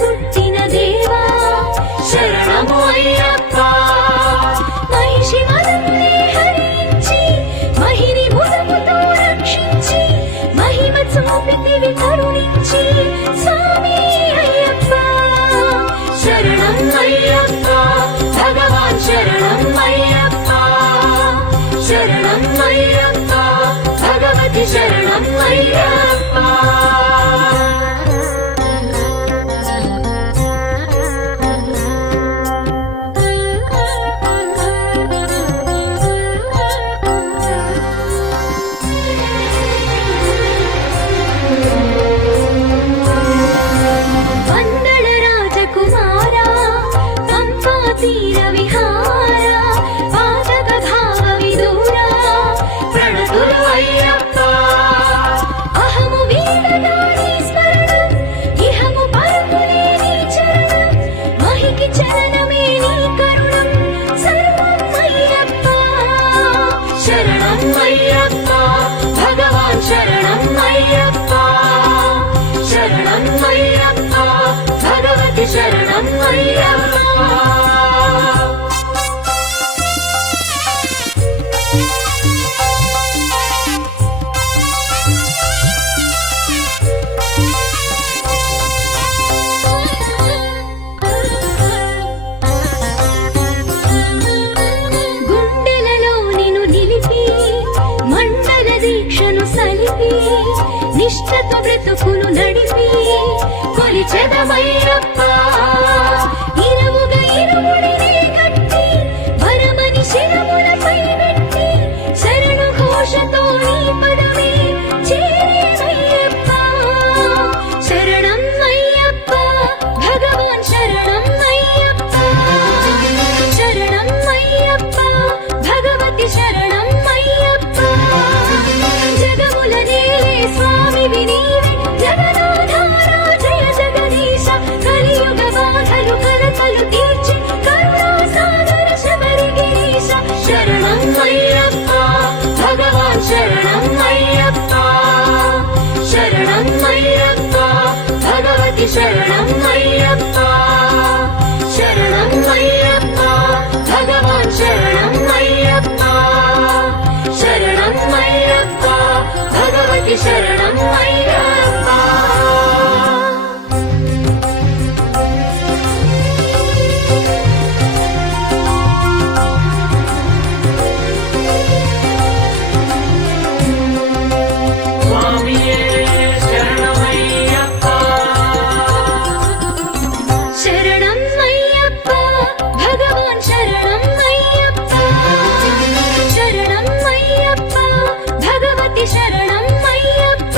పుట్టిన దేవా శరణము అయ్యప్ప. మహిషి మదమునే హరించి మహిని ముదముతో రక్షించి మహిమ చూపితివి కరుణించి స్వామి అయ్యప్ప. శరణం అయ్యప్ప భగవాన్ శరణం అయ్యప్ప. శరణం అయ్యప్ప భగవతి శరణం అయ్యప్ప. వందల రాజకుమారా పంపా తీర విహారా పాదక భావ విదూరా ప్రణతులు అయ్యప్ప. అహము వీడగాని స్మరణం ఇహము పరమునే నీ చరణం మహికి చరణమే నీ కరుణం సర్వం అయ్యప్ప. శరణం అయ్యప్ప భగవాన్ శరణం అయ్యప్ప. శరణం అయ్యప్ప భగవతి శరణం అయ్యప్ప. గుండెలలో నిన్ను నిలిపి మండల దీక్షను సలిపి నిష్ఠతో బ్రతుకును నడిపి కొలిచెదమయ్యప్ప. ఇరువుగా ఇరుముడినే కట్టి వరమని శిరములపై పెట్టి శరణు ఘోషతో నీ పదమే చేరేమయ్యప్ప. శరణం అయ్యప్ప భగవాన్ శరణం అయ్యప్ప. శరణం అయ్యప్ప భగవతి శరణం అయ్యప్ప. జగముల నేలే స్వామివి నీవే జగదాధారా జయ జగదీశ. కలియుగ బాధలు కలతలు తీర్చి కరుణా సాగర శబరి గిరీశ. శరణం అయ్యప్ప భగవాన్ శరణం అయ్యప్ప. శరణం అయ్యప్ప భగవతి శరణం అయ్యప్ప. శరణం అయ్యప్ప భగవాన్ శరణం అయ్యప్ప. శరణం అయ్యప్ప భగవతి శరణం అయ్యప్ప. స్వామియే శరణమయ్యప్ప. శరణం అయ్యప్ప భగవాన్ శరణం అయ్యప్ప. శరణం అయ్యప్ప భగవతి శరణం అయ్యప్ప.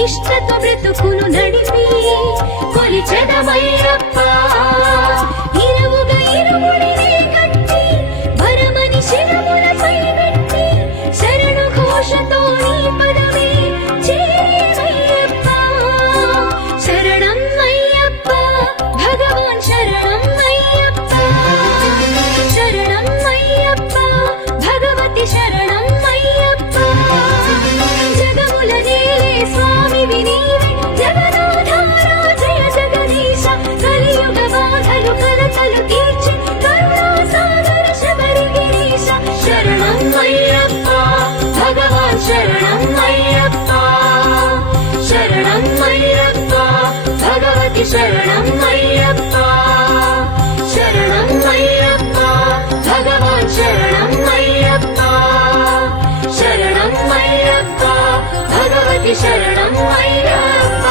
నిష్టతో బ్రతుకును నడిపి కొలిచెదమయ్యప్ప. ఇరువుగా ఇరుముడిని కట్టి వరమని శిరములపై పెట్టి శరణు ఘోషతో నీ పదమే చేరేమయ్యప్ప. శరణం అయ్యప్ప భగవాన్ శరణం అయ్యప్ప. శరణం అయ్యప్ప భగవతి శరణం అయ్యప్ప. జగముల నేలే స్వామివి నీవే జగదాధార జయ జగదీశ. కలియుగ బాధలు కలతలు తీర్చి కరుణా సాగర శబరి గిరీశ. శరణం అయ్యప్ప భగవాన్ శరణం అయ్యప్ప. శరణం అయ్యప్ప భగవతి శరణం అయ్యప్ప. శరణం అయ్యప్ప భగవాన్ శరణం అయ్యప్ప. శరణం అయ్యప్ప భగవతి శరణం అయ్యప్ప.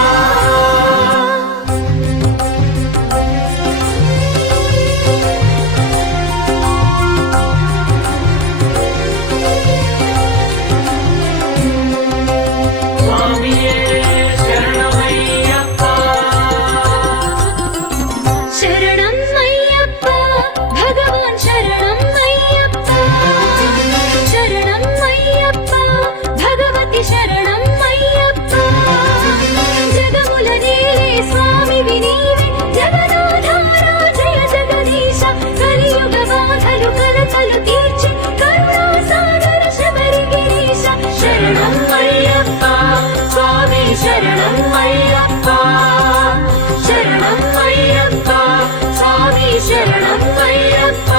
స్వామియే శరణమయ్యప్ప. శరణం అయ్యప్ప భగవాన్ శరణం అయ్యప్ప. శరణం అయ్యప్ప భగవతి శరణం అయ్యప్ప. జగముల నేలే స్వామివి నీవే జగదాధార జయ జగదీశ. కలియుగ బాధలు కలతలు తీర్చి కరుణా సాగర శబరి గిరీశ. శరణం అయ్యప్ప స్వామి శరణం అయ్యప్ప. శరణం అయ్యప్ప స్వామి శరణం అయ్యప్ప.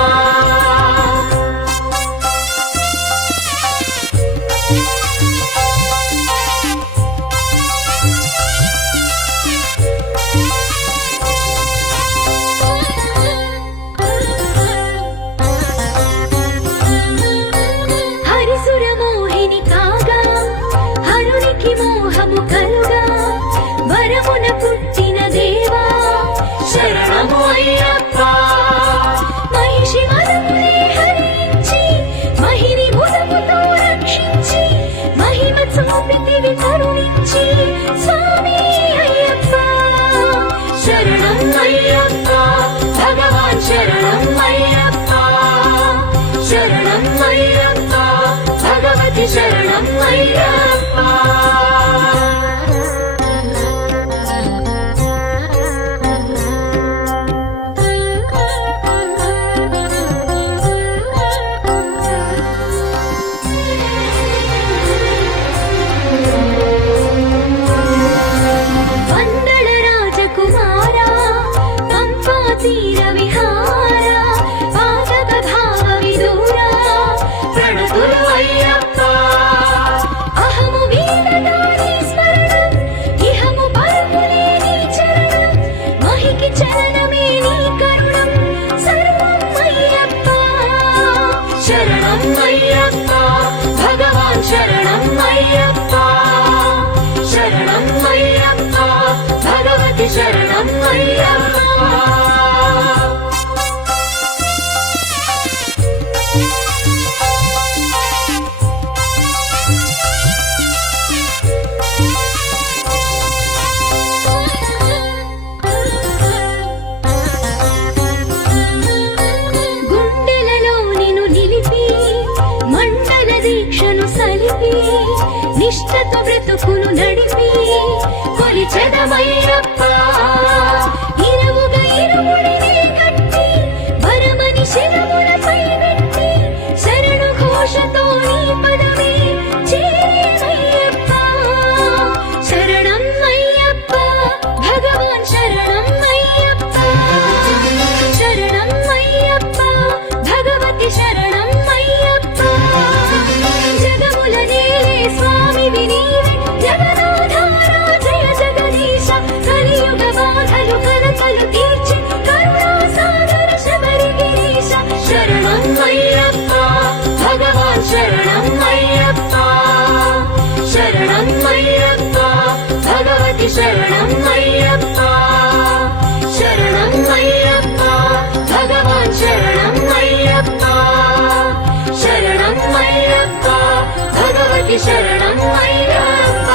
హరిసుర మోహిని కాగా హరునికి మోహము కలుగా వరమున పుట్టిన దేవా. శరణము అయ్యప్ప. మహిషి వరమునే హరించి మహిని భుజముతో రక్షించి మహిమ చూపితివి కరుణించి స్వామి అయ్యప్ప. శరణం అయ్యప్ప భగవాన్ శరణం అయ్యప్ప. శరణం అయ్యప్ప భగవతి శరణం అయ్యప్ప. వందళ రాజకుమారా పంపా తీర విహార పాదక భావ విదూరా. ప్రణతులు అయ్యప్ప. అహము వీరదాని స్మరణం ఇహము పలుకునే నీ చరణం. మహికి చరణమే నీ కరుణం సర్వం అయ్యప్ప. శరణం అయ్యప్ప భగవాన్ శరణం అయ్యప్ప. శరణం అయ్యప్ప భగవతి శరణం అయ్యప్ప. గుండెలలో నిన్ను నిలిపి మండల దీక్షను సలిపి నిష్టతో బ్రతుకును నడిపి కొలిచెదమయ్యప్ప. ఇరువుగా ఇరుముడిని కట్టి వరమని శిరములపై పెట్టి శరణు ఘోషతో నీ పదమే చేరేమయ్యప్ప. శరణం అయ్యప్ప భగవాన్ శరణం అయ్యప్ప. శరణం అయ్యప్ప భగవతి శరణం అయ్యప్ప. జగముల నేలే స్వామివి నీవే జగదాధార జయ జగదీశ. కలియుగ బాధలు కలతలు తీర్చి కరుణా సాగర శబరి గిరీశ. శరణం అయ్యప్ప భగవాన్ శరణం అయ్యప్ప. శరణం అయ్యప్ప భగవతి శరణం అయ్యప్ప. శరణం అయ్యప్ప భగవాన్ శరణం అయ్యప్ప. శరణం అయ్యప్ప భగవతి శరణం అయ్యప్ప.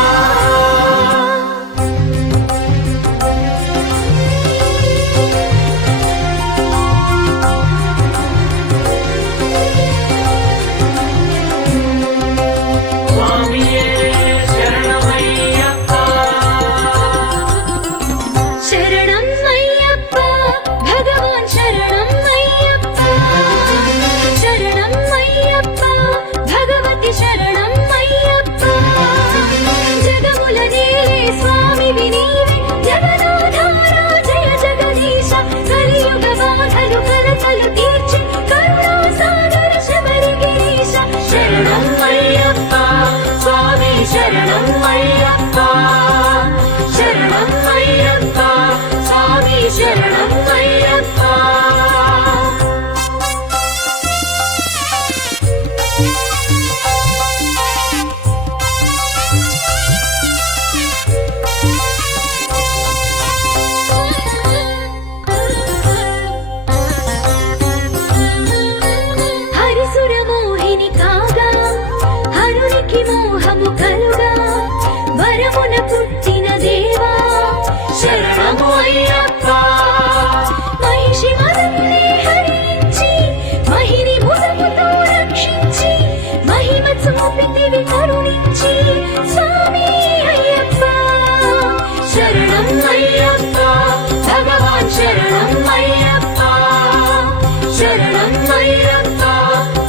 అయ్యప్ప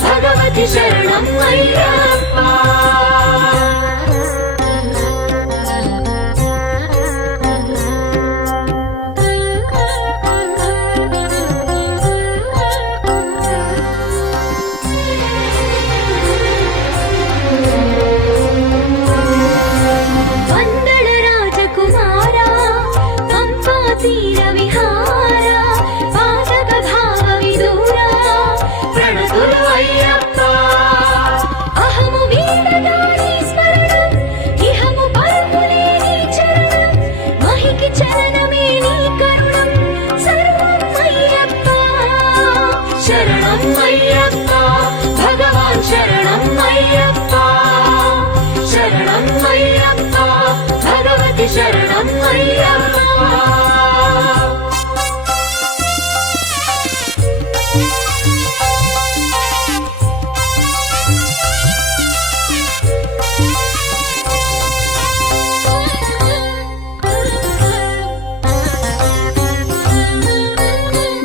భగవతి శరణం అయ్యప్ప వందల రాజకుమారా పంపా తీర విహారా పాతక భావ విదూరా ప్రణతులు అయ్యప్ప అహము వీడగాని స్మరణం ఇహము పలుకులే నీ చరణం మహికి చరణమే నీ కరుణం సర్వం అయ్యప్ప శరణం అయ్యప్ప భగవాన్ శరణం అయ్యప్ప శరణం అయ్యప్ప భగవతి శరణం అయ్యప్ప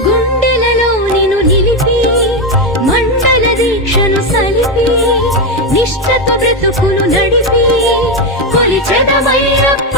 గుండెలలో నిన్ను నిలిపి మండల దీక్షను సలిపి నిష్ఠతో బ్రతుకును నడిపి కొలిచెదమయ్యప్ప